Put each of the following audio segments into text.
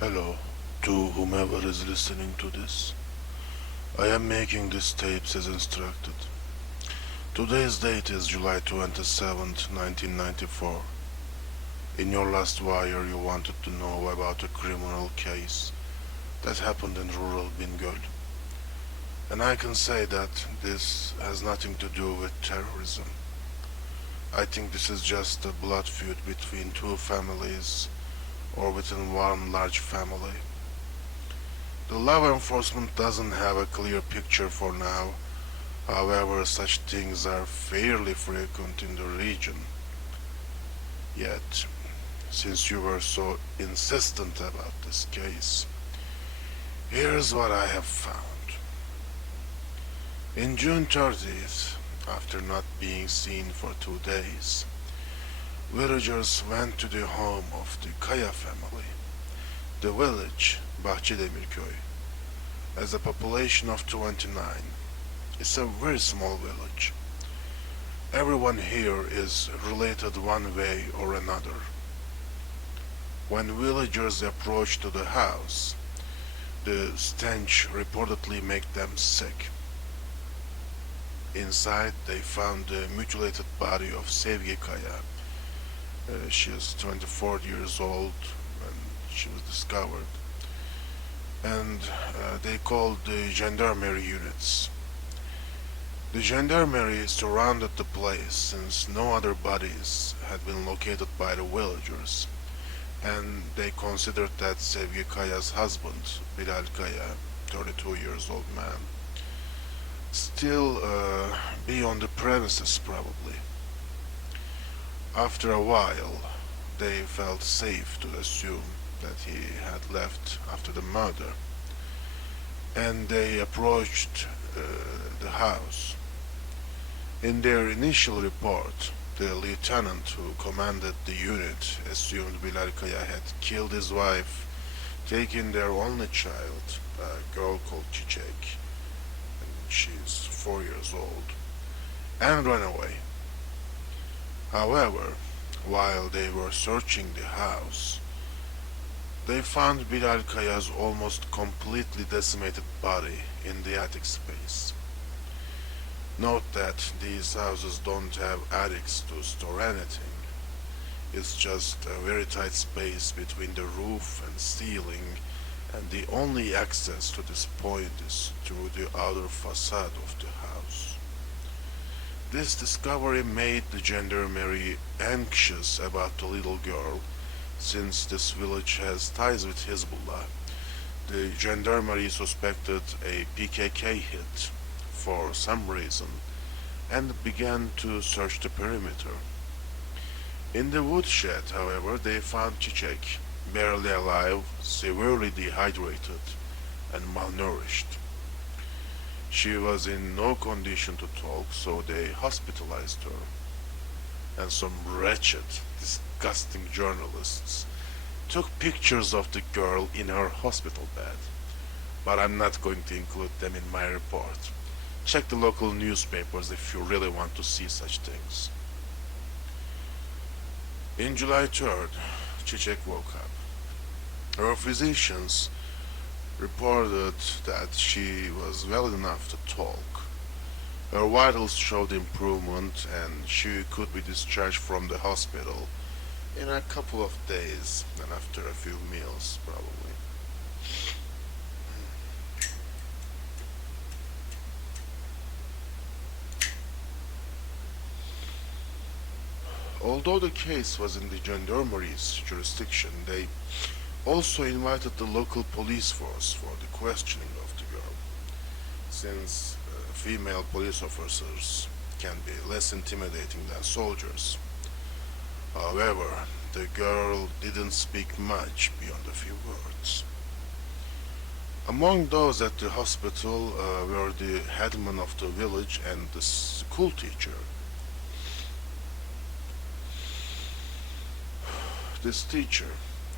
Hello to whomever is listening to this. I am making this tapes as instructed. Today's date is July 27th, 1994. In your last wire you wanted to know about a criminal case that happened in rural Bingöl. And I can say that this has nothing to do with terrorism. I think this is just a blood feud between two families or within one large family. The law enforcement doesn't have a clear picture for now. However, such things are fairly frequent in the region. Yet, since you were so insistent about this case, here's what I have found. In June 30th, after not being seen for 2 days, villagers went to the home of the Kaya family. The village, Bahçedemirköy, has a population of 29. It's a very small village. Everyone here is related one way or another. When villagers approached to the house, the stench reportedly made them sick. Inside, they found the mutilated body of Sevgi Kaya. She is 24 years old when she was discovered. And they called the gendarmerie units. The gendarmerie surrounded the place since no other bodies had been located by the villagers, and they considered that Sevgi Kaya's husband, Bilal Kaya, 32 years old man, still be on the premises probably. After a while, they felt safe to assume that he had left after the murder, and they approached the house. In their initial report, the lieutenant who commanded the unit assumed Bilal Kaya had killed his wife, taken their only child, a girl called Çiçek, and she's 4 years old, and run away. However, while they were searching the house, they found Bilal Kaya's almost completely decimated body in the attic space. Note that these houses don't have attics to store anything. It's just a very tight space between the roof and ceiling, and the only access to this point is through the outer facade of the house. This discovery made the gendarmerie anxious about the little girl, since this village has ties with Hezbollah. The gendarmerie suspected a PKK hit for some reason and began to search the perimeter. In the woodshed, however, they found Çiçek, barely alive, severely dehydrated, and malnourished. She was in no condition to talk, so they hospitalized her. And some wretched, disgusting journalists took pictures of the girl in her hospital bed. But I'm not going to include them in my report. Check the local newspapers if you really want to see such things. In July 3rd, Çiçek woke up. Her physicians reported that she was well enough to talk. Her vitals showed improvement and she could be discharged from the hospital in a couple of days and after a few meals, probably. Although the case was in the gendarmerie's jurisdiction, they also invited the local police force for the questioning of the girl, since female police officers can be less intimidating than soldiers. However, the girl didn't speak much beyond a few words. Among those at the hospital were the headman of the village and the school teacher. This teacher,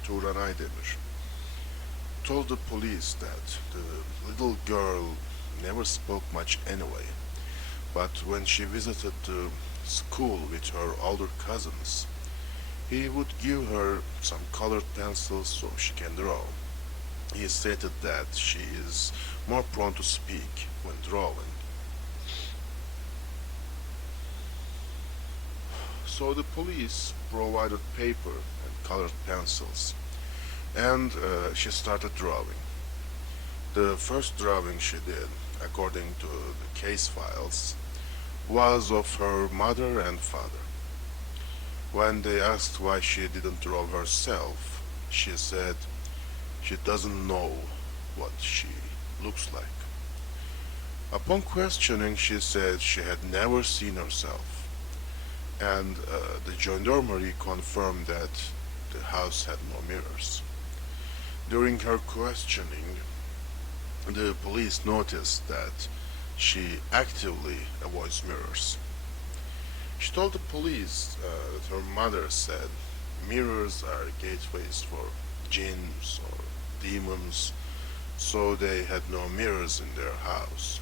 Turan Aydemir, told the police that the little girl never spoke much anyway, but when she visited the school with her older cousins, he would give her some colored pencils so she can draw. He stated that she is more prone to speak when drawing. So the police provided paper and colored pencils, and she started drawing. The first drawing she did, according to the case files, was of her mother and father. When they asked why she didn't draw herself, she said she doesn't know what she looks like. Upon questioning, she said she had never seen herself, and the gendarmerie confirmed that the house had no mirrors. During her questioning, the police noticed that she actively avoids mirrors. She told the police that her mother said mirrors are gateways for jinns or demons, so they had no mirrors in their house.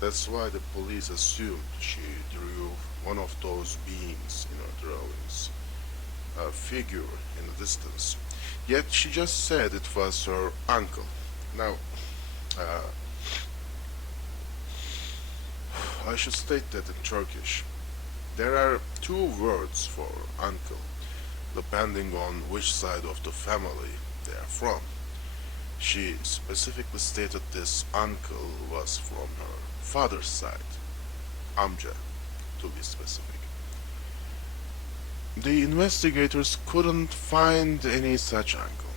That's why the police assumed she drew one of those beings in her drawings, a figure in the distance. Yet she just said it was her uncle. Now, uh, I should state that in Turkish, there are two words for uncle, depending on which side of the family they are from. She specifically stated this uncle was from her father's side, Amca, to be specific. The investigators couldn't find any such uncle.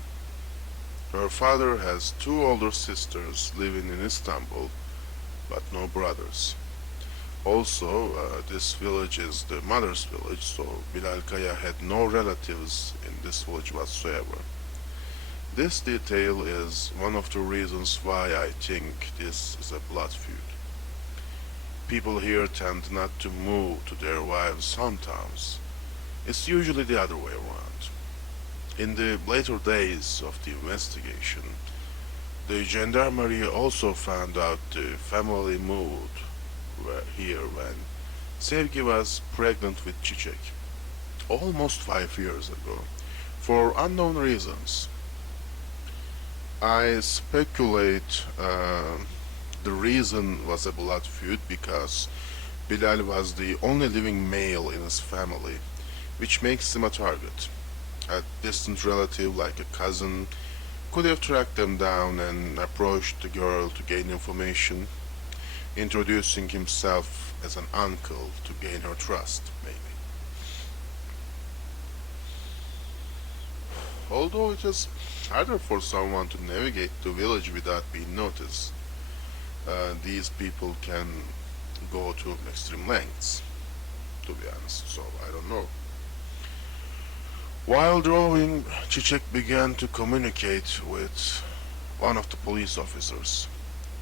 Her father has two older sisters living in Istanbul, but no brothers. Also, this village is the mother's village, so Bilal Kaya had no relatives in this village whatsoever. This detail is one of the reasons why I think this is a blood feud. People here tend not to move to their wives' hometowns. It's usually the other way around. In the later days of the investigation, the gendarmerie also found out the family moved here when Sevgi was pregnant with Çiçek, almost 5 years ago, for unknown reasons. I speculate the reason was a blood feud because Bilal was the only living male in his family, which makes him a target. A distant relative like a cousin could have tracked them down and approached the girl to gain information, introducing himself as an uncle to gain her trust, maybe. Although it is harder for someone to navigate the village without being noticed, these people can go to extreme lengths, to be honest, so I don't know. While drawing, Çiçek began to communicate with one of the police officers,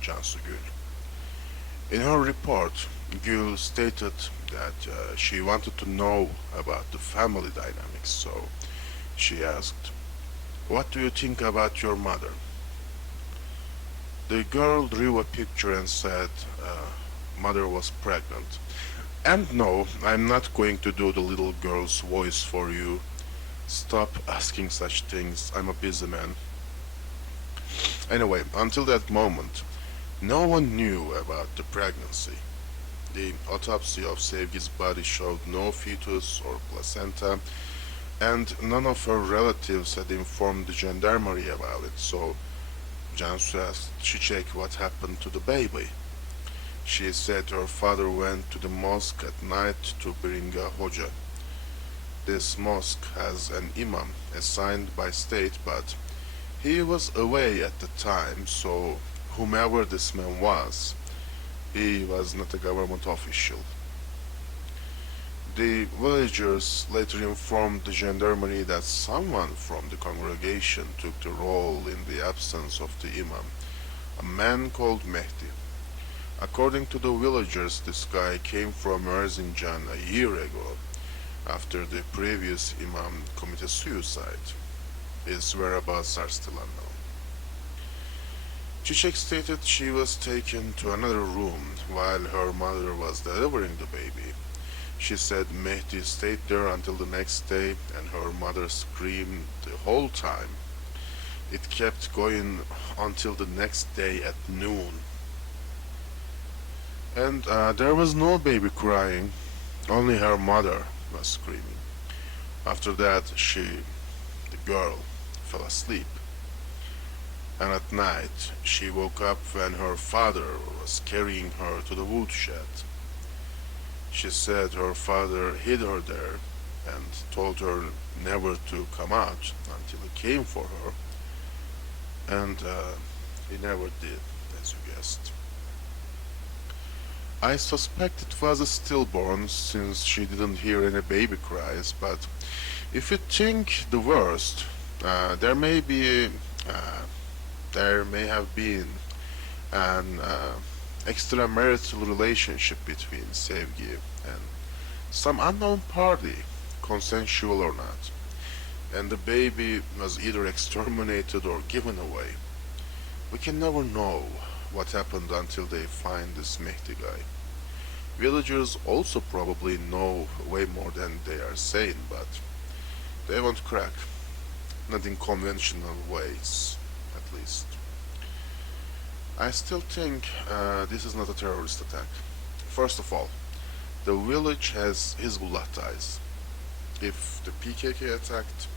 Cansu Gül. In her report, Gül stated that she wanted to know about the family dynamics, so she asked, "What do you think about your mother?" The girl drew a picture and said, "Mother was pregnant." And no, I'm not going to do the little girl's voice for you. Stop asking such things, I'm a busy man. Anyway, until that moment, no one knew about the pregnancy. The autopsy of Sevgi's body showed no fetus or placenta, and none of her relatives had informed the gendarmerie about it, so Cansu asked Çiçek what happened to the baby. She said her father went to the mosque at night to bring a hoca. This mosque has an imam assigned by state, but he was away at the time, so whomever this man was, he was not a government official. The villagers later informed the gendarmerie that someone from the congregation took the role in the absence of the imam, a man called Mehdi. According to the villagers, this guy came from Erzincan a year ago, after the previous imam committed suicide. His whereabouts are still unknown. Çiçek stated she was taken to another room while her mother was delivering the baby. She said Mehdi stayed there until the next day and her mother screamed the whole time. It kept going until the next day at noon. And there was no baby crying, only her mother was screaming. After that, the girl, fell asleep. And at night, she woke up when her father was carrying her to the woodshed. She said her father hid her there and told her never to come out until he came for her, and he never did, as you guessed. I suspect it was a stillborn since she didn't hear any baby cries, but if you think the worst, there may be, there may have been an extramarital relationship between Sevgi and some unknown party, consensual or not, and the baby was either exterminated or given away. We can never know what happened until they find this Mehdi guy. Villagers also probably know way more than they are saying, but they won't crack. Not in conventional ways, at least. I still think this is not a terrorist attack. First of all, the village has Hezbollah ties. If the PKK attacked,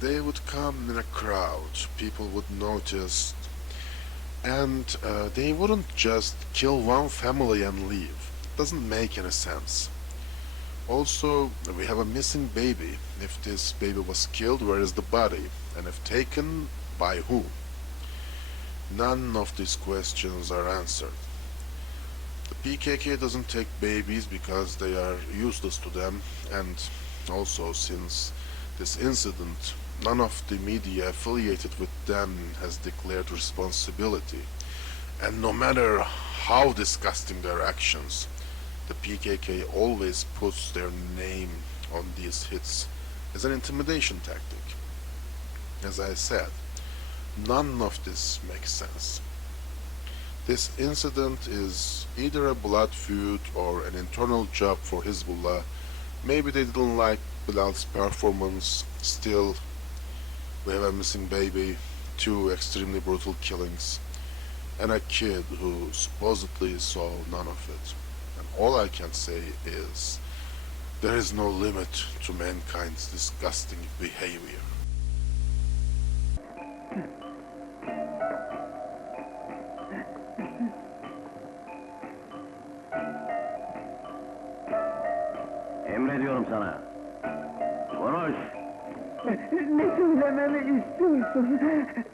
they would come in a crowd, people would notice, and they wouldn't just kill one family and leave. It doesn't make any sense. Also, we have a missing baby. If this baby was killed, where is the body? And if taken, by whom? None of these questions are answered. The PKK doesn't take babies because they are useless to them, and also since this incident, none of the media affiliated with them has declared responsibility. And no matter how disgusting their actions, the PKK always puts their name on these hits as an intimidation tactic. As I said, none of this makes sense. This incident is either a blood feud or an internal job for Hezbollah. Maybe they didn't like Bilal's performance. Still, we have a missing baby, two extremely brutal killings, and a kid who supposedly saw none of it. And all I can say is, there is no limit to mankind's disgusting behavior. Emrediyorum sana. Konuş. Ne söylememi istiyorsun?